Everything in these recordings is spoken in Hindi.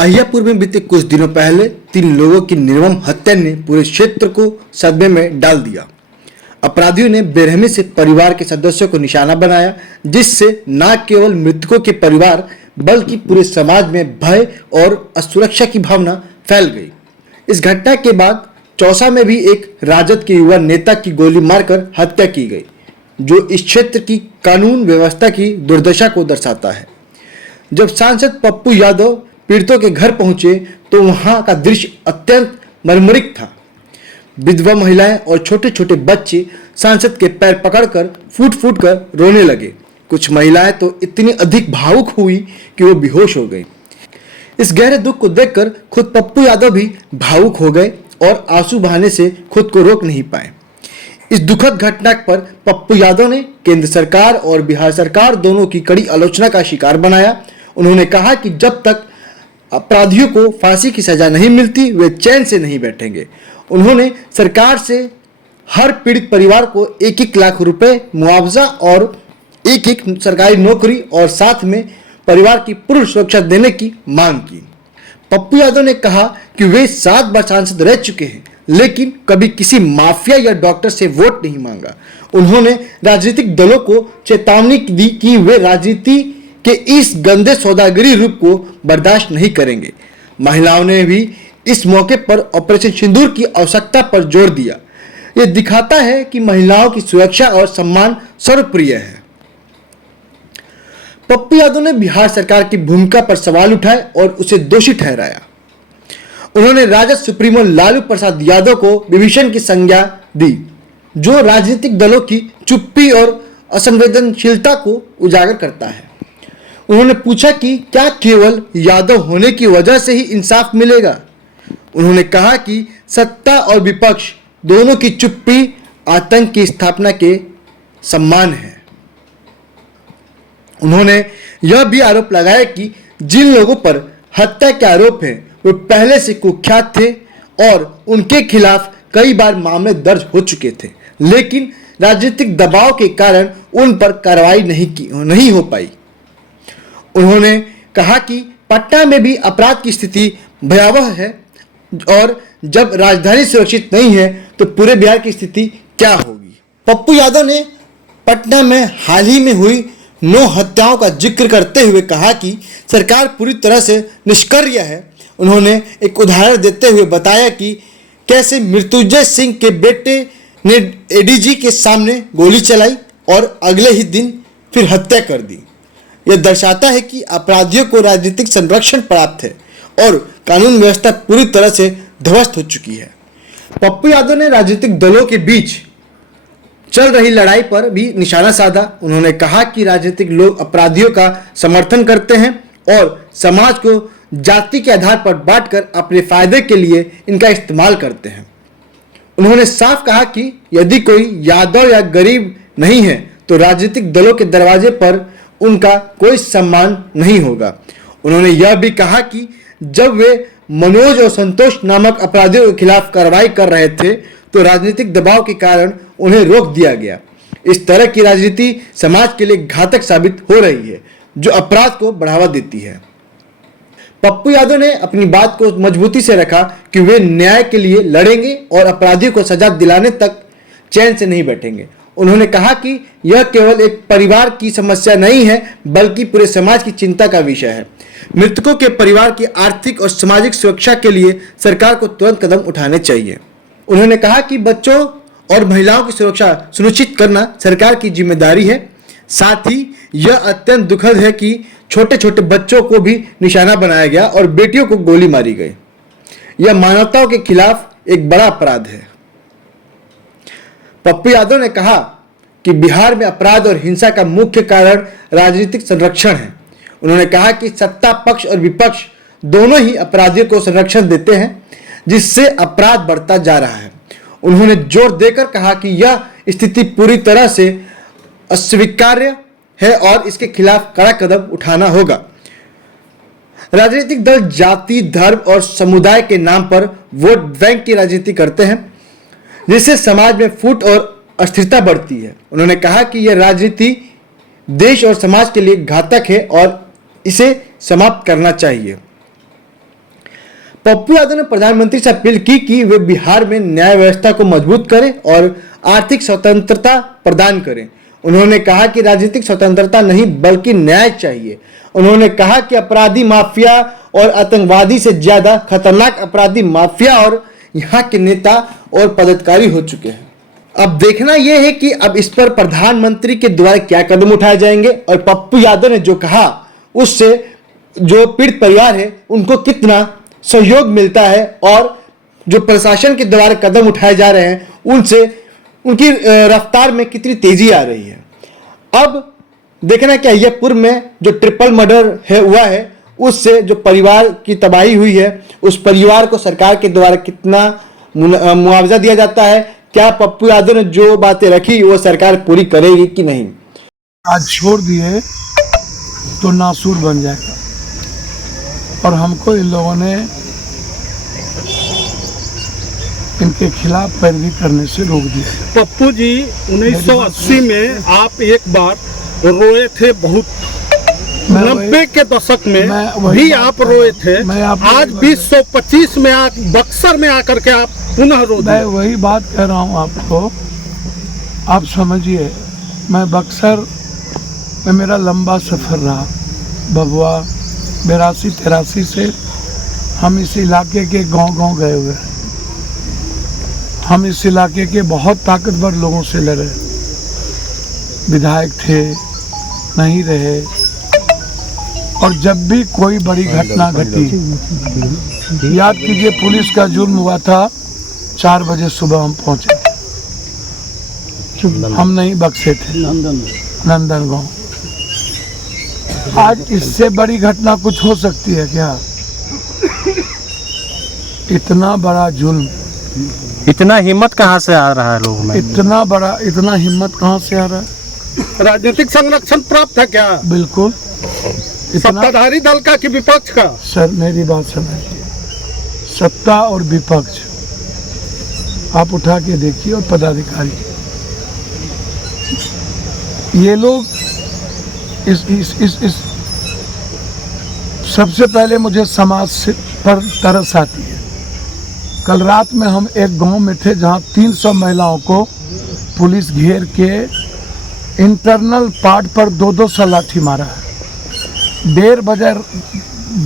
अहियापुर में बीते कुछ दिनों पहले 3 लोगों की निर्मम हत्या ने पूरे क्षेत्र को सदमे में डाल दिया। अपराधियों ने बेरहमी से परिवार के सदस्यों को निशाना बनाया, जिससे न केवल मृतकों के परिवार बल्कि पूरे समाज में भय और असुरक्षा की भावना फैल गई। इस घटना के बाद चौसा में भी एक राजद के युवा नेता की गोली मारकर हत्या की गई, जो इस क्षेत्र की कानून व्यवस्था की दुर्दशा को दर्शाता है। जब सांसद पप्पू यादव पीड़ितों के घर पहुंचे तो वहां का दृश्य अत्यंत मर्मरिक था। विधवा महिलाएं और छोटे छोटे बच्चे सांसद के पैर पकड़कर फूट फूट कर रोने लगे। कुछ महिलाएं तो इतनी अधिक भावुक हुई कि वो बेहोश हो गई। इस गहरे दुख को देखकर खुद पप्पू यादव भी भावुक हो गए और आंसू बहाने से खुद को रोक नहीं पाए। इस दुखद घटना पर पप्पू यादव ने केंद्र सरकार और बिहार सरकार दोनों की कड़ी आलोचना का शिकार बनाया। उन्होंने कहा कि जब तक अपराधियों को फांसी की सजा नहीं मिलती, वे चैन से नहीं बैठेंगे। उन्होंने सरकार से हर पीड़ित परिवार को 1-1 लाख रुपए मुआवजा और 1-1 सरकारी नौकरी और साथ में परिवार की पूर्ण सुरक्षा देने की मांग की। पप्पू यादव ने कहा कि वे 7 बार सांसद रह चुके हैं, लेकिन कभी किसी माफिया या डॉक्टर से वोट नहीं मांगा। उन्होंने राजनीतिक दलों को चेतावनी दी कि वे राजनीति के इस गंदे सौदागरी रूप को बर्दाश्त नहीं करेंगे। महिलाओं ने भी इस मौके पर ऑपरेशन सिंदूर की आवश्यकता पर जोर दिया। यह दिखाता है कि महिलाओं की सुरक्षा और सम्मान सर्वप्रिय है। पप्पू यादव ने बिहार सरकार की भूमिका पर सवाल उठाए और उसे दोषी ठहराया। उन्होंने राजद सुप्रीमो लालू प्रसाद यादव को विभीषण की संज्ञा दी, जो राजनीतिक दलों की चुप्पी और असंवेदनशीलता को उजागर करता है। उन्होंने पूछा कि क्या केवल यादव होने की वजह से ही इंसाफ मिलेगा। उन्होंने कहा कि सत्ता और विपक्ष दोनों की चुप्पी आतंक की स्थापना के सम्मान है। उन्होंने यह भी आरोप लगाया कि जिन लोगों पर हत्या के आरोप हैं, वे पहले से कुख्यात थे और उनके खिलाफ कई बार मामले दर्ज हो चुके थे, लेकिन राजनीतिक दबाव के कारण उन पर कार्रवाई नहीं हो पाई। उन्होंने कहा कि पटना में भी अपराध की स्थिति भयावह है और जब राजधानी सुरक्षित नहीं है तो पूरे बिहार की स्थिति क्या होगी। पप्पू यादव ने पटना में हाल ही में हुई 9 हत्याओं का जिक्र करते हुए कहा कि सरकार पूरी तरह से निष्क्रिय है। उन्होंने एक उदाहरण देते हुए बताया कि कैसे मृत्युंजय सिंह के बेटे ने एडीजी के सामने गोली चलाई और अगले ही दिन फिर हत्या कर दी। यह दर्शाता है कि अपराधियों को राजनीतिक संरक्षण प्राप्त है और कानून व्यवस्था पूरी तरह से ध्वस्त हो चुकी है। पप्पू यादव ने राजनीतिक दलों के बीच चल रही लड़ाई पर भी निशाना साधा। उन्होंने कहा कि राजनीतिक लोग अपराधियों का समर्थन करते हैं और समाज को जाति के आधार पर बांटकर अपने फायदे के लिए इनका इस्तेमाल करते हैं। उन्होंने साफ कहा कि यदि कोई यादव या गरीब नहीं है तो राजनीतिक दलों के दरवाजे पर उनका कोई सम्मान नहीं होगा। उन्होंने यह भी कहा कि जब वे मनोज और संतोष नामक अपराधियों के खिलाफ कार्रवाई कर रहे थे तो राजनीतिक दबाव के कारण उन्हें रोक दिया गया। इस तरह की राजनीति समाज के लिए घातक साबित हो रही है, जो अपराध को बढ़ावा देती है। पप्पू यादव ने अपनी बात को मजबूती से रखा कि वे न्याय के लिए लड़ेंगे और अपराधियों को सजा दिलाने तक चैन से नहीं बैठेंगे। उन्होंने कहा कि यह केवल एक परिवार की समस्या नहीं है, बल्कि पूरे समाज की चिंता का विषय है। मृतकों के परिवार की आर्थिक और सामाजिक सुरक्षा के लिए सरकार को तुरंत कदम उठाने चाहिए। उन्होंने कहा कि बच्चों और महिलाओं की सुरक्षा सुनिश्चित करना सरकार की जिम्मेदारी है। साथ ही यह अत्यंत दुखद है कि छोटे छोटे बच्चों को भी निशाना बनाया गया और बेटियों को गोली मारी गई। यह मानवता के खिलाफ एक बड़ा अपराध है। पप्पू यादव ने कहा कि बिहार में अपराध और हिंसा का मुख्य कारण राजनीतिक संरक्षण है। उन्होंने कहा कि सत्ता पक्ष और विपक्ष दोनों ही अपराधियों को संरक्षण देते हैं, जिससे अपराध बढ़ता जा रहा है। उन्होंने जोर देकर कहा कि यह स्थिति पूरी तरह से अस्वीकार्य है और इसके खिलाफ कड़ा कदम उठाना होगा। राजनीतिक दल जाति, धर्म और समुदाय के नाम पर वोट बैंक की राजनीति करते हैं, जिससे समाज में फूट और अस्थिरता बढ़ती है। उन्होंने कहा कि यह राजनीति देश और समाज के लिए घातक है और इसे समाप्त करना चाहिए। पप्पू यादव ने प्रधानमंत्री से अपील की कि वे बिहार में न्याय व्यवस्था को मजबूत करें और आर्थिक स्वतंत्रता प्रदान करें। उन्होंने कहा कि राजनीतिक स्वतंत्रता नहीं बल्कि न्याय चाहिए। उन्होंने कहा कि अपराधी माफिया और आतंकवादी से ज्यादा खतरनाक अपराधी माफिया और यहाँ के नेता और पदाधिकारी हो चुके हैं। अब देखना यह है कि अब इस पर प्रधानमंत्री के द्वारा क्या कदम उठाए जाएंगे और पप्पू यादव ने जो कहा उससे जो पीड़ित परिवार है उनको कितना सहयोग मिलता है और जो प्रशासन के द्वारा कदम उठाए जा रहे हैं उनसे उनकी रफ्तार में कितनी तेजी आ रही है। अब देखना क्या अय्यपुर में जो ट्रिपल मर्डर है हुआ है उससे जो परिवार की तबाही हुई है उस परिवार को सरकार के द्वारा कितना मुआवजा दिया जाता है, क्या पप्पू यादव ने जो बातें रखी वो सरकार पूरी करेगी कि नहीं। आज छोड़ दिए तो नासूर बन जाएगा और हमको इन लोगों ने इनके खिलाफ पैरवी करने से रोक दिया। पप्पू जी 1980 में आप एक बार रोए थे बहुत, 90 के दशक में भी आप रोए थे। आज 2025 में आज बक्सर में आकर के आप पुनः रो मैं वही बात कह रहा हूँ आपको, आप समझिए। मैं बक्सर में मेरा लंबा सफ़र रहा, बबुआ 82-83 से हम इस इलाके के गांव-गांव गए हुए हैं। हम इस इलाके के बहुत ताकतवर लोगों से लड़े, विधायक थे नहीं रहे, और जब भी कोई बड़ी घटना घटी, याद कीजिए पुलिस का जुर्म हुआ था 4 बजे सुबह हम पहुंचे, हम नहीं बक्से थे, नंदनगांव। आज इससे बड़ी घटना कुछ हो सकती है क्या? इतना बड़ा जुल्म, इतना हिम्मत कहाँ से आ रहा है लोगों में? इतना हिम्मत कहाँ से आ रहा है? राजनीतिक संरक्षण प्राप्त है क्या? बिल्कुल। सत्ताधारी दल का कि विपक्ष का? सर मेरी बात समझिए, सत्ता और विपक्ष आप उठा के देखिए, और पदाधिकारी, ये लोग इस सबसे पहले मुझे समाज से पर तरस आती है। कल रात में हम एक गांव में थे जहां 300 महिलाओं को पुलिस घेर के इंटरनल पार्ट पर 2-2 लाठी मारा है। 1:30 बजे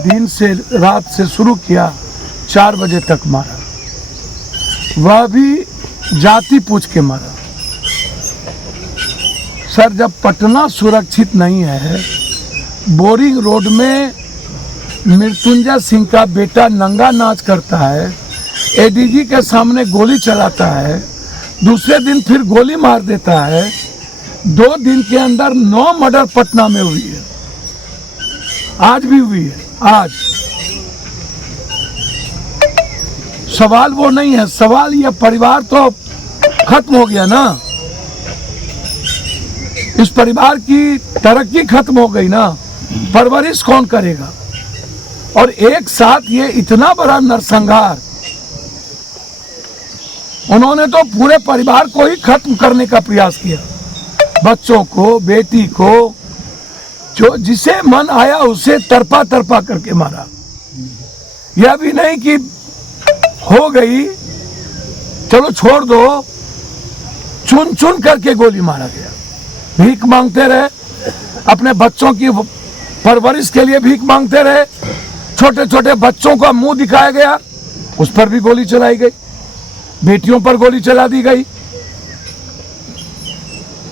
दिन से रात से शुरू किया, 4 बजे तक मारा, वह भी जाति पूछ के मारा। सर जब पटना सुरक्षित नहीं है, बोरिंग रोड में मृत्युंजय सिंह का बेटा नंगा नाच करता है, एडीजी के सामने गोली चलाता है, दूसरे दिन फिर गोली मार देता है, 2 दिन के अंदर 9 मर्डर पटना में हुई है, आज भी हुई है। आज सवाल वो नहीं है, सवाल ये परिवार तो खत्म हो गया ना, इस परिवार की तरक्की खत्म हो गई ना, परवरिश कौन करेगा? और एक साथ ये इतना बड़ा नरसंहार, उन्होंने तो पूरे परिवार को ही खत्म करने का प्रयास किया, बच्चों को, बेटी को, जो जिसे मन आया उसे तरपा तरपा करके मारा। यह भी नहीं कि हो गई चलो छोड़ दो, चुन चुन करके गोली मारा गया। भीख मांगते रहे, अपने बच्चों की परवरिश के लिए भीख मांगते रहे, छोटे छोटे बच्चों का मुंह दिखाया गया, उस पर भी गोली चलाई गई, बेटियों पर गोली चला दी गई,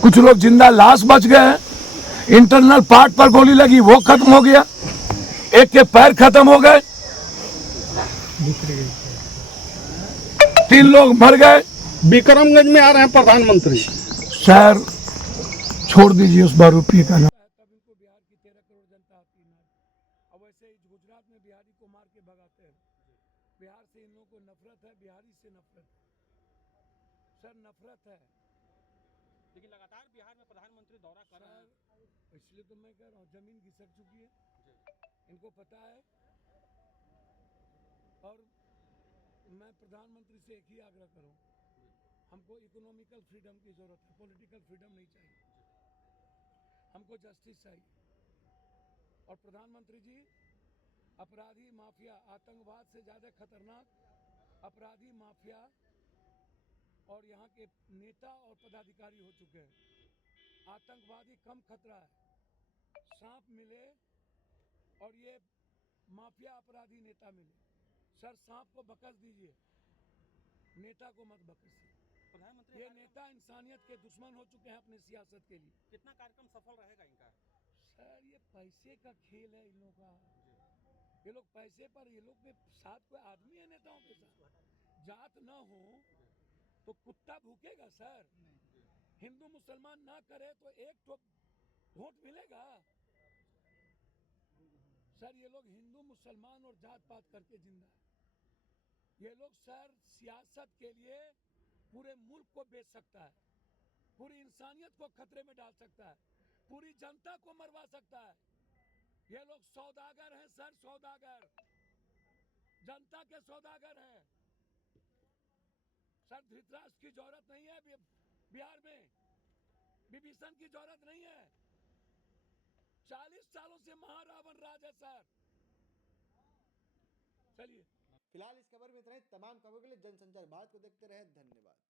कुछ लोग जिंदा लाश बच गए हैं, इंटरनल पार्ट पर गोली लगी वो खत्म हो गया, एक के पैर खत्म हो गए, 3 लोग मर गए। विक्रमगंज में आ रहे हैं प्रधानमंत्री, शहर छोड़ दीजिए उस बारूपी का नाम। बिहार से इन लोगों को नफरत है, बिहारी से नफरत, सर नफरत है। लेकिन लगातार बिहार में प्रधानमंत्री दौरा कर रहे हैं, इसलिए तो मैं कह रहा हूँ जमीन घिसक चुकी है, इनको पता है। और मैं प्रधानमंत्री से एक ही आग्रह करूँ, हमको इकोनॉमिकल फ्रीडम की जरूरत है, पॉलिटिकल फ्रीडम नहीं चाहिए, हमको जस्टिस चाहिए। और प्रधानमंत्री जी अपराधी माफिया, आतंकवाद से ज़्यादा खतरनाक अपराधी माफिया और यहाँ के नेता और पदाधिकारी हो चुके हैं। आतंकवादी कम खतरा है, सांप मिले और ये माफिया अपराधी नेता मिले। सर सांप को बकस दीजिए, नेता को मत बकसिए। प्रधानमंत्री ये कार्यक्रम- नेता इंसानियत के दुश्मन हो चुके हैं अपने सियासत के लिए। कितना कार्यक्रम सफल रहेगा इनका? सर ये पैसे का खेल है इन लोगों का। ये लोग पैसे पर, ये लोग के साथ कोई आदमी है नेताओं के साथ? जात ना हो तो कुत्ता भूकेगा सर। हिंदू मुसलमान ना करे तो एक तो वोट मिलेगा। सर ये लोग हिंदू मुसलमान और जात पात करके जिंदा है। ये लोग सर सियासत के लिए पूरे मुल्क को बेच सकता है, पूरी इंसानियत को खतरे में डाल सकता है, पूरी जनता को मरवा सकता है। ये लोग सौदागर हैं सर, सौदागर, जनता के सौदागर हैं। सर धृतराष्ट्र की जरूरत नहीं है बिहार में, विभीषण की जरूरत नहीं है। 40 सालों से महारावण राज है सर। चलिए फिलहाल इस खबर में इतना ही। तमाम खबरों के लिए जनसंचार भारत को देखते रहे। धन्यवाद।